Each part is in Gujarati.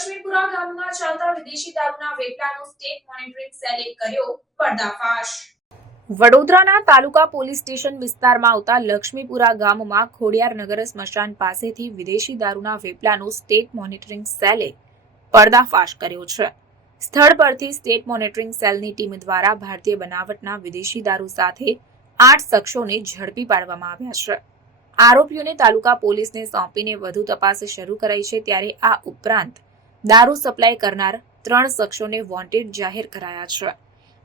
વિદેશી દારૂના વેપલાનો સ્ટેટ મોનિટરિંગ સેલે કર્યો પર્દાફાશ. વડોદરાના તાલુકા પોલીસ સ્ટેશન વિસ્તારમાં આવતા લક્ષ્મીપુરા ગામમાં ખોડિયારનગર સ્મશાન પાસેથી વિદેશી દારૂના વેપલાનો સ્ટેટ મોનિટરિંગ સેલે પર્દાફાશ કર્યો છે. સ્થળ પરથી સ્ટેટ મોનિટરિંગ સેલની ટીમ દ્વારા ભારતીય બનાવટના વિદેશી દારૂ સાથે આઠ શખ્સોને ઝડપી પાડવામાં આવ્યા છે. આરોપીઓને તાલુકા પોલીસને સોંપીને વધુ તપાસ શરૂ કરાઈ છે ત્યારે આ ઉપરાંત દારૂ સપ્લાય કરનાર ત્રણ શખ્સોને વોન્ટેડ જાહેર કરાયા છે.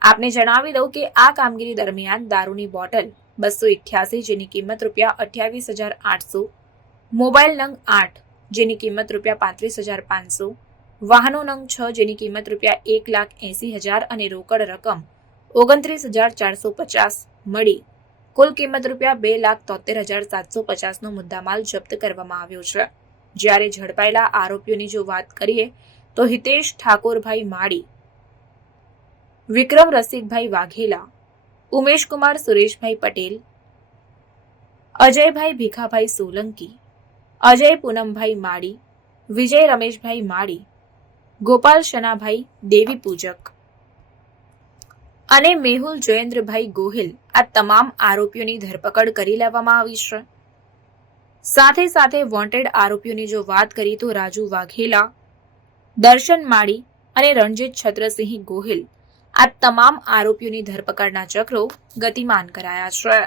આપને જણાવી દઉં કે આ કામગીરી દરમિયાન દારૂની બોટલ બસો ઇઠ્યાસી જેની કિંમત રૂપિયા અઠ્યાવીસ હજાર આઠસો, મોબાઈલ નંગ આઠ જેની કિંમત રૂપિયા પાંત્રીસ હજાર પાંચસો, વાહનો નંગ છ જેની કિંમત રૂપિયા એક લાખ એંસી હજાર અને રોકડ રકમ ઓગણત્રીસ હજાર ચારસો પચાસ મળી. કુલ કિંમત રૂપિયા બે લાખ તોતેર હજાર સાતસો પચાસનો મુદ્દામાલ જપ્ત કરવામાં આવ્યો છે. જ્યારે ઝડપાયેલા આરોપીઓની જો વાત કરીએ, તો હિતેશ ઠાકોરભાઈ માળી, વિક્રમ રસિકભાઈ વાઘેલા, ઉમેશકુમાર સુરેશભાઈ પટેલ, અજયભાઈ ભીખાભાઈ સોલંકી, અજય પૂનમભાઈ માળી, વિજય રમેશભાઈ માળી, ગોપાલ શનાભાઈ દેવી પૂજક અને મેહુલ જયેન્દ્રભાઈ ગોહિલ આ તમામ આરોપીઓની ધરપકડ કરી લેવામાં આવી છે. સાથે સાથે વોન્ટેડ આરોપીઓની જો વાત કરીએ તો રાજુ વાઘેલા, દર્શન માળી અને રણજીત છત્રસિંહ ગોહિલ આ તમામ આરોપીઓની ધરપકડના ચક્રો ગતિમાન કરાયા છે.